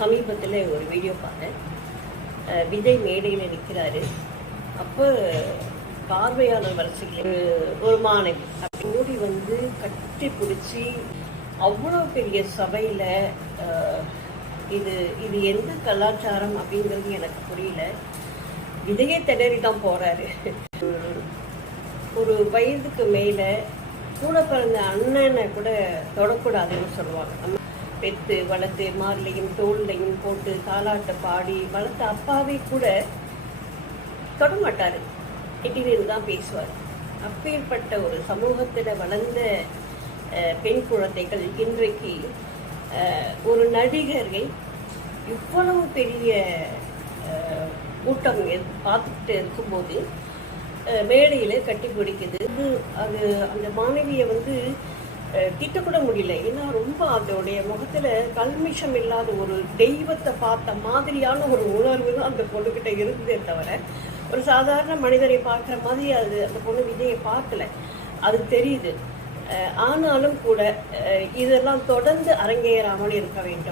சமீபத்தில் ஒரு வீடியோ பார்த்தேன். விஜய் மேடையில் நிற்கிறாரு. அப்போ பார்வையாளர் வரிசையில் ஒரு மாணவி அப்படி மூடி வந்து கட்டி பிடிச்சி அவ்வளோ பெரிய சபையில் இது இது எந்த கலாச்சாரம் அப்படிங்கிறது எனக்கு புரியல. விஜயை திணறி தான் போகிறாரு. ஒரு வயதுக்கு மேலே கூட பிறந்த அண்ணனை கூட தொடக்கூடாதுன்னு சொல்லுவாங்க. நம்ம பெத்து வளர்த்து மார்லையும் தோல்லையும் போட்டு தாலாட்ட பாடி வளர்த்த அப்பாவே கூட தொடமாட்டார், திடீர்னு தான் பேசுவார். அப்பேற்பட்ட ஒரு சமூகத்தில் வளர்ந்த பெண் குழந்தைகள் இன்றைக்கு ஒரு நடிகரை இவ்வளவு பெரிய கூட்டம் பார்த்துக்கிட்டு இருக்கும்போது மேடையில் கட்டி பிடிக்குது. அது அந்த மாணவியை வந்து திட்டக்கூட முடியல. ஏன்னா ரொம்ப அதோடைய முகத்தில் கல்மிஷம் இல்லாத ஒரு தெய்வத்தை பார்த்த மாதிரியான ஒரு உணர்வு தான் அந்த பொண்ணுக்கிட்ட இருந்ததே தவிர ஒரு சாதாரண மனிதரை பார்க்குற மாதிரி அது அந்த பொண்ணு விஜயை பார்க்கல. அது தெரியுது. ஆனாலும் கூட இதெல்லாம் தொடர்ந்து அரங்கேறாமல் இருக்க வேண்டும்.